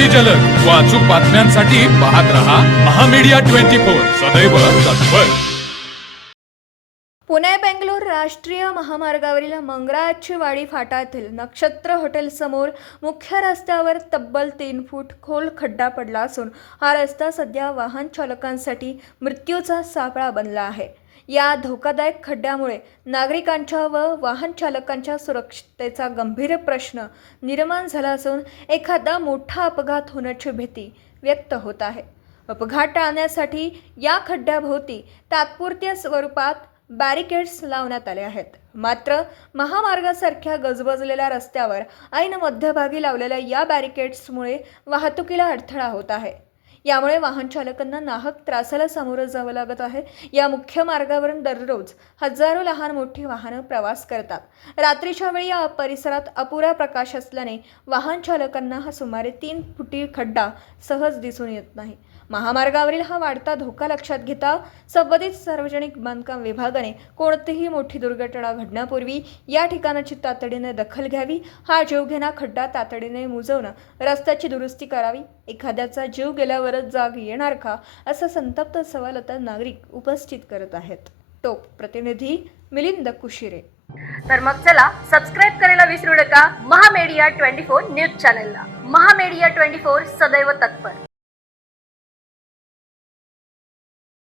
अतिजलद व अचूक बातम्यांसाठी पाहत रहा महामीडिया 24 सदैव तत्पर। पुणे बेंगलोर राष्ट्रीय महामार्गावरील मंगराचीवाडी फाटातील नक्षत्र हॉटेल समोर मुख्य रस्त्यावर तब्बल 3 फूट खोल खड्डा पडला असून हा रस्ता सध्या वाहन चालकांसाठी मृत्यूचा सापळा बनला आहे। या धोकादायक खड्ड्यामुळे नागरिकांच्या व वाहन चालकांच्या सुरक्षिततेचा गंभीर प्रश्न निर्माण झाला असून एखादा मोठा अपघात होण्याची भीती व्यक्त होत आहे। अपघात टाळण्यासाठी या खड्ड्याभोवती तात्पुरत्या स्वरूपात बॅरिकेड्स लावण्यात आले आहेत। मात्र महामार्गासारख्या गजबजलेल्या रस्त्यावर ऐन मध्यभागी लावलेल्या या बॅरिकेड्समुळे वाहतुकीला अडथळा होत आहे। यामुळे वाहन चालकांना नाहक त्रासाला सामोरं जावं लागत आहे। या मुख्य मार्गावरून दररोज हजारो लहान मोठी वाहनं प्रवास करतात। रात्रीच्या वेळी या परिसरात अपुरा प्रकाश असल्याने वाहन चालकांना हा सुमारे 3 फुटी खड्डा सहज दिसून येत नाही। महामार्गावरील हा वाढता धोका लक्षात घेता संबंधित सार्वजनिक बांधकाम विभागाने कोणतीही मोठी दुर्घटना घडण्यापूर्वी या ठिकाणाची तातडीने दखल घ्यावी। हा जीवघेणा खड्डा तातडीने मुजवून रस्त्याची दुरुस्ती करावी। एखाद्याचा जीव गेल्यावरच जाग येणार का, असा संतप्त सवाल आता नागरिक उपस्थित करत आहेत। टोप प्रतिनिधी मिलिंद कुशिरे। तर मग चला सबस्क्राईब करायला विसरू नका महामीडिया 24 न्यूज चॅनलला। महामीडिया 24 सदैव तत्पर।